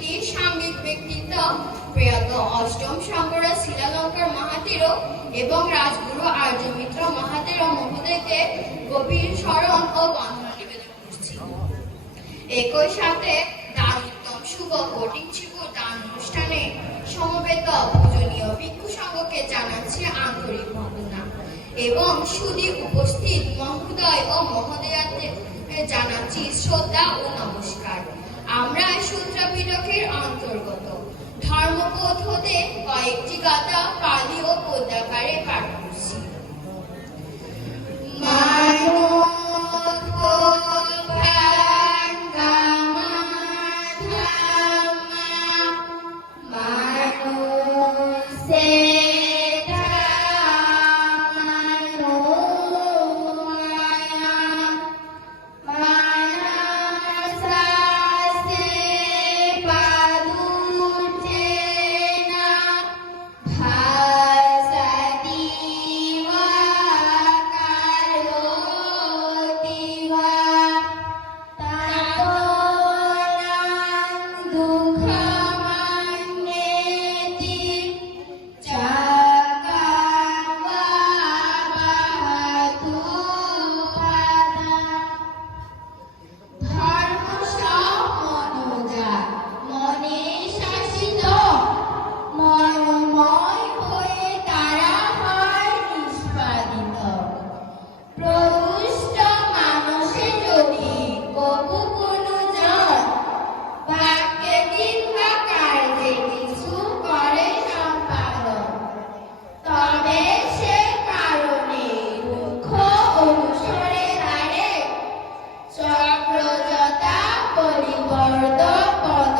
কৃতি সাঙ্গিক ব্যক্তিত্ব প্রয়াত অষ্টম শঙ্করা শিলালঙ্কার মাহাতিরো এবং রাজগুরু আর্যমিত্র মাহাতিরো মহোদয়কে গভীর স্মরণ ও বন্দনা নিবেদন করছি। একই সাথে দারুত্তম শুভ কঠিন শিব দান অনুষ্ঠানে সমবেত পূজনীয় ভিক্ষু সংঘকে জানাচ্ছি আন্তরিক বন্দনা এবং সুধী উপস্থিত মহোদয় ও মহোদয়াদের জানাচ্ছি শ্রদ্ধা ও নমস্কার। আমরা সূত্র পিটকের অন্তর্গত ধর্মপথ হতে কয়েকটি গাথা পালি ও পদ্যাকারে পাঠ করছি। পরিবর্ত পদ